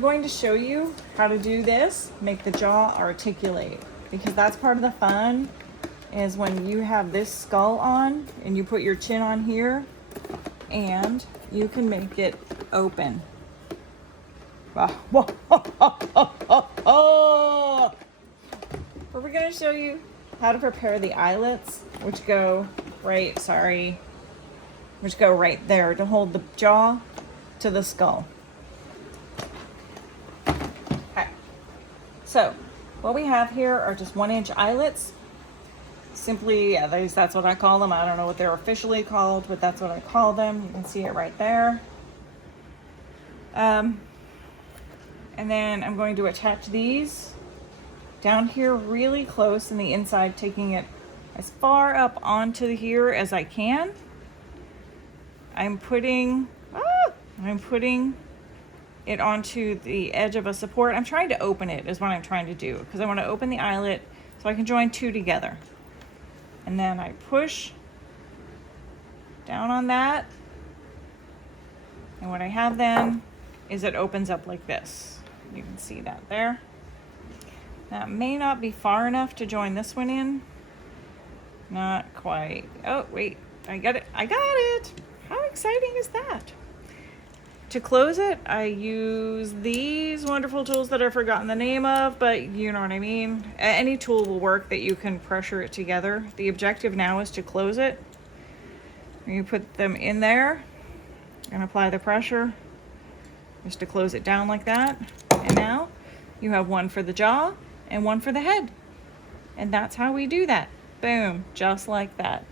going to show you how to do this, make the jaw articulate, because that's part of the fun, is when you have this skull on and you put your chin on here and you can make it open. But we're going to show you how to prepare the eyelets, which go right there to hold the jaw to the skull. Okay. So what we have here are just 1-inch eyelets. Simply, at least that's what I call them. I don't know what they're officially called, but that's what I call them. You can see it right there. And then I'm going to attach these down here really close in the inside, taking it as far up onto here as I can. I'm putting it onto the edge of a support. I'm trying to open it is what I'm trying to do, because I want to open the eyelet so I can join two together. And then I push down on that. And what I have then is it opens up like this. You can see that there. That may not be far enough to join this one in. Not quite. Oh, wait, I got it. I got it. How exciting is that? To close it, I use these wonderful tools that I've forgotten the name of, but you know what I mean. Any tool will work that you can pressure it together. The objective now is to close it. You put them in there and apply the pressure just to close it down like that. And now you have one for the jaw and one for the head. And that's how we do that. Boom, just like that.